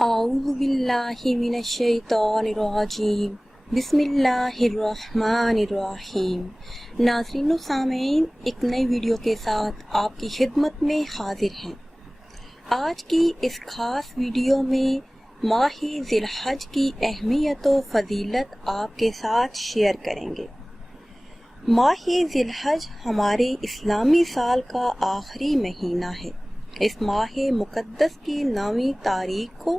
اعوذ باللہ من الشیطان الرجیم بسم اللہ الرحمن الرحیم۔ ناظرین و سامعین، ایک نئی ویڈیو کے ساتھ آپ کی خدمت میں حاضر ہیں۔ آج کی اس خاص ویڈیو میں ماہ ذی الحج کی اہمیت و فضیلت آپ کے ساتھ شیئر کریں گے۔ ماہ ذی الحج ہمارے اسلامی سال کا آخری مہینہ ہے۔ اس ماہ مقدس کی 9ویں تاریخ کو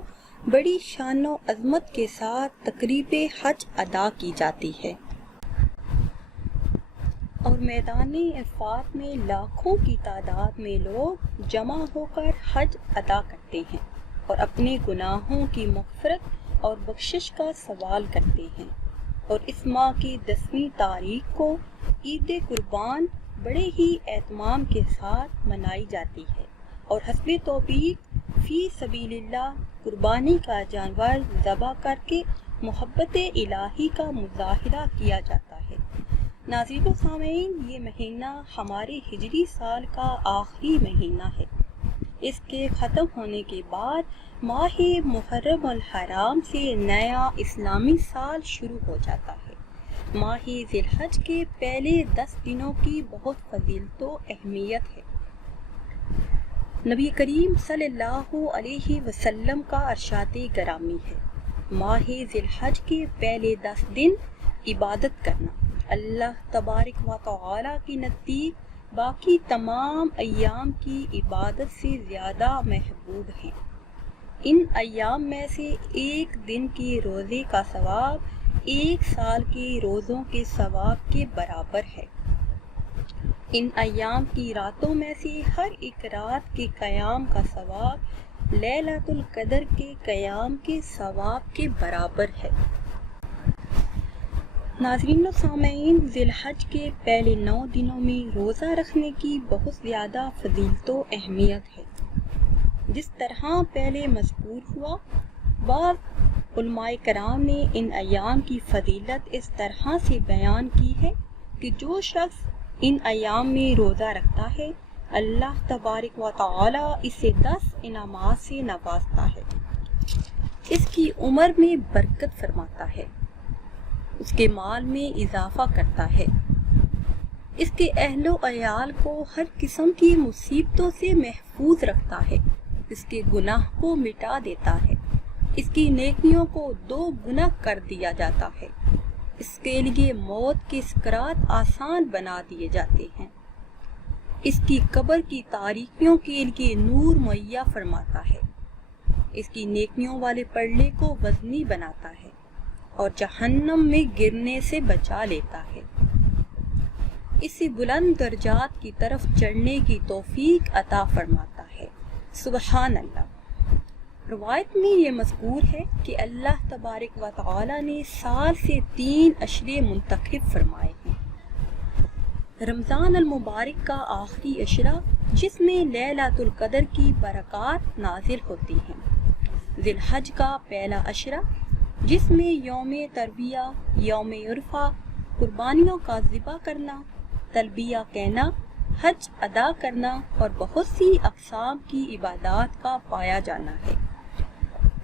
بڑی شان و عظمت کے ساتھ تقریب حج ادا کی جاتی ہے اور میدان عرفات میں لاکھوں کی تعداد میں لوگ جمع ہو کر حج ادا کرتے ہیں اور اپنے گناہوں کی مغفرت اور بخشش کا سوال کرتے ہیں۔ اور اس ماہ کی 10ویں تاریخ کو عید قربان بڑے ہی اہتمام کے ساتھ منائی جاتی ہے اور حسب توفیق فی سبیل اللہ قربانی کا جانور ذبح کر کے محبت الہی کا مظاہرہ کیا جاتا ہے۔ ناظرین و سامعین، یہ مہینہ ہمارے ہجری سال کا آخری مہینہ ہے۔ اس کے ختم ہونے کے بعد ماہ محرم الحرام سے نیا اسلامی سال شروع ہو جاتا ہے۔ ماہ ذی الحج کے پہلے 10 دنوں کی بہت فضیلت و اہمیت ہے۔ نبی کریم صلی اللہ علیہ وسلم کا ارشاد گرامی ہے، ماہ ذی الحج کے پہلے 10 دن عبادت کرنا اللہ تبارک و تعالی کے نزدیک باقی تمام ایام کی عبادت سے زیادہ محبوب ہیں۔ ان ایام میں سے ایک دن کے روزے کا ثواب 1 سال کے روزوں کے ثواب کے برابر ہے۔ ان ایام کی راتوں میں سے ہر ایک رات کے قیام کا ثواب لیلۃ القدر کے قیام کے ثواب کے برابر ہے۔ ناظرین و سامعین، ذی الحج کے پہلے 9 دنوں میں روزہ رکھنے کی بہت زیادہ فضیلت و اہمیت ہے۔ جس طرح پہلے مذکور ہوا، بعض علماء کرام نے ان ایام کی فضیلت اس طرح سے بیان کی ہے کہ جو شخص ان ایام میں روزہ رکھتا ہے، اللہ تبارک و تعالی اسے 10 انعامات سے نوازتا ہے، اس کی عمر میں برکت فرماتا ہے، اس کے مال میں اضافہ کرتا ہے، اس کے اہل و عیال کو ہر قسم کی مصیبتوں سے محفوظ رکھتا ہے، اس کے گناہ کو مٹا دیتا ہے، اس کی نیکیوں کو 2 گنا کر دیا جاتا ہے، اس کے لیے موت کے سکرات آسان بنا دیے جاتے ہیں، اس کی قبر کی تاریکیوں کے لیے نور مہیا فرماتا ہے، اس کی نیکیوں والے پلڑے کو وزنی بناتا ہے اور جہنم میں گرنے سے بچا لیتا ہے، اسے بلند درجات کی طرف چڑھنے کی توفیق عطا فرماتا ہے۔ سبحان اللہ۔ روایت میں یہ مذکور ہے کہ اللہ تبارک و تعالی نے سال سے 3 عشرے منتخب فرمائے ہیں۔ رمضان المبارک کا آخری عشرہ، جس میں لیلۃ القدر کی برکات نازل ہوتی ہیں، ذی الحج کا پہلا عشرہ، جس میں یوم ترویہ، یوم عرفہ، قربانیوں کا ذبح کرنا، تلبیہ کہنا، حج ادا کرنا اور بہت سی اقسام کی عبادات کا پایا جانا ہے۔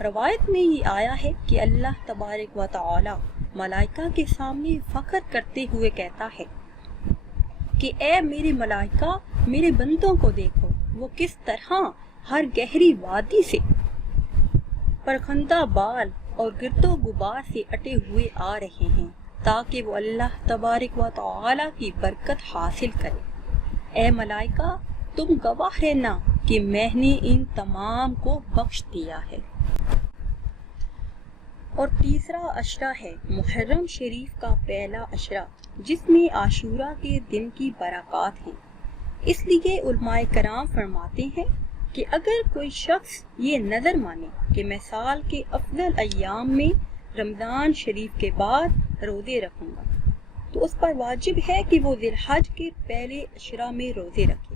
روایت میں یہ آیا ہے کہ اللہ تبارک و تعالی ملائکہ کے سامنے فخر کرتے ہوئے کہتا ہے کہ اے میرے ملائکہ، میرے بندوں کو دیکھو، وہ کس طرح ہر گہری وادی سے پرکندہ بال اور گرد و غبار سے اٹے ہوئے آ رہے ہیں تاکہ وہ اللہ تبارک و تعالی کی برکت حاصل کرے۔ اے ملائکہ، تم گواہ رہنا کہ میں نے ان تمام کو بخش دیا ہے۔ اور تیسرا عشرہ ہے محرم شریف کا پہلا عشرہ، جس میں عاشورہ کے دن کی برکات ہیں۔ اس لیے علماء کرام فرماتے ہیں کہ اگر کوئی شخص یہ نظر مانے کہ میں سال کے افضل ایام میں رمضان شریف کے بعد روزے رکھوں گا، تو اس پر واجب ہے کہ وہ ذی الحج کے پہلے عشرہ میں روزے رکھے،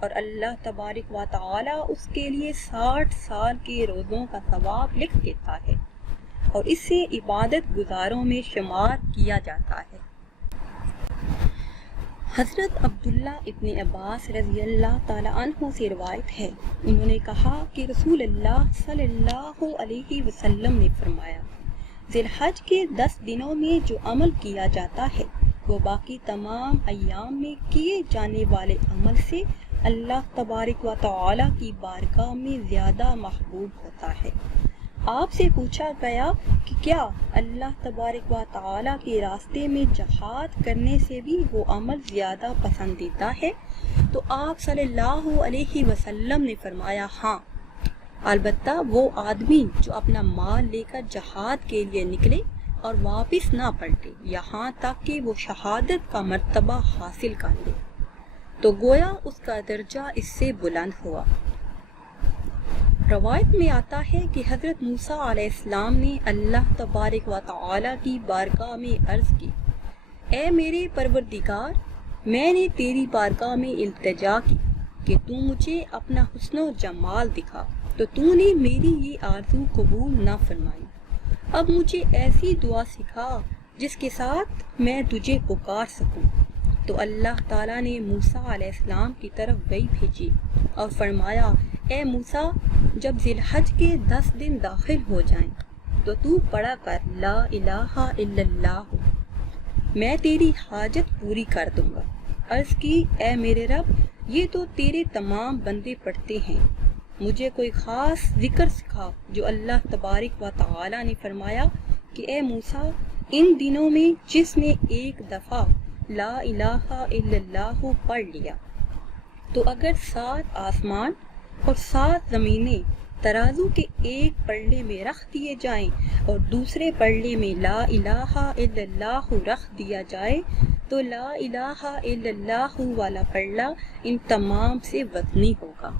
اور اللہ تبارک و تعالی اس کے لیے 60 سال کے روزوں کا ثواب لکھ دیتا ہے اور اسے عبادت گزاروں میں شمار کیا جاتا ہے۔ حضرت عبداللہ ابن عباس رضی اللہ تعالیٰ عنہ سے روایت ہے، انہوں نے کہا کہ رسول اللہ صلی اللہ علیہ وسلم نے فرمایا، ذی الحج کے 10 دنوں میں جو عمل کیا جاتا ہے وہ باقی تمام ایام میں کیے جانے والے عمل سے اللہ تبارک و تعالیٰ کی بارگاہ میں زیادہ محبوب ہوتا ہے۔ آپ سے پوچھا گیا کہ کیا اللہ تبارک و تعالیٰ کے راستے میں جہاد کرنے سے بھی وہ عمل زیادہ پسندیدہ ہے؟ تو آپ صلی اللہ علیہ وسلم نے فرمایا، ہاں، البتہ وہ آدمی جو اپنا مال لے کر جہاد کے لیے نکلے اور واپس نہ پلٹے یہاں تک کہ وہ شہادت کا مرتبہ حاصل کر لے، تو گویا اس کا درجہ اس سے بلند ہوا۔ روایت میں آتا ہے کہ حضرت موسیٰ علیہ السلام نے اللہ تبارک و تعالیٰ کی بارگاہ میں عرض کی، اے میرے پروردگار، میں نے تیری بارگاہ میں التجا کی کہ تو مجھے اپنا حسن و جمال دکھا، تو تو نے میری یہ آرزو قبول نہ فرمائی۔ اب مجھے ایسی دعا سکھا جس کے ساتھ میں تجھے پکار سکوں۔ تو اللہ تعالیٰ نے موسیٰ علیہ السلام کی طرف وحی بھیجی اور فرمایا، اے موسیٰ، جب ذی الحج کے 10 دن داخل ہو جائیں تو پڑھا کر لا الہ الا اللہ، میں تیری حاجت پوری کر دوں گا۔ عرض کی، اے میرے رب، یہ تو تیرے تمام بندے پڑھتے ہیں، مجھے کوئی خاص ذکر سکھا۔ جو اللہ تبارک و تعالیٰ نے فرمایا کہ اے موسیٰ، ان دنوں میں جس نے ایک دفعہ لا الہ الا اللہ پڑھ لیا تو اگر 7 آسمان اور 7 زمینیں ترازو کے ایک پلڑے میں رکھ دیے جائیں اور دوسرے پلڑے میں لا الہ الا اللہ رکھ دیا جائے تو لا الہ الا اللہ والا پلڑا ان تمام سے وزنی ہوگا۔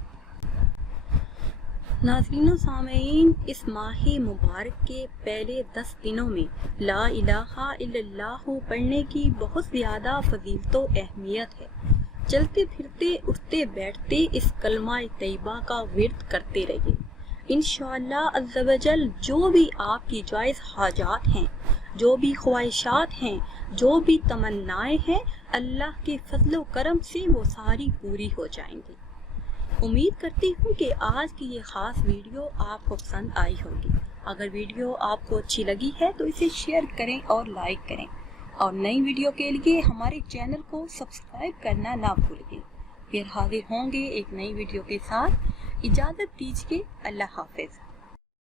ناظرین و سامعین، اس ماہ مبارک کے پہلے 10 دنوں میں لا الہ الا اللہ پڑھنے کی بہت زیادہ فضیلت و اہمیت ہے۔ چلتے پھرتے اٹھتے بیٹھتے اس کلمہ طیبہ کا ورد کرتے رہیے، انشاءاللہ عز و جل جو بھی آپ کی جائز حاجات ہیں، جو بھی خواہشات ہیں، جو بھی تمنائیں ہیں، اللہ کے فضل و کرم سے وہ ساری پوری ہو جائیں گی۔ امید کرتی ہوں کہ آج کی یہ خاص ویڈیو آپ کو پسند آئی ہوگی۔ اگر ویڈیو آپ کو اچھی لگی ہے تو اسے شیئر کریں اور لائک کریں، اور نئی ویڈیو کے لیے ہمارے چینل کو سبسکرائب کرنا نہ بھولیں۔ پھر حاضر ہوں گے ایک نئی ویڈیو کے ساتھ۔ اجازت دیجیے، اللہ حافظ۔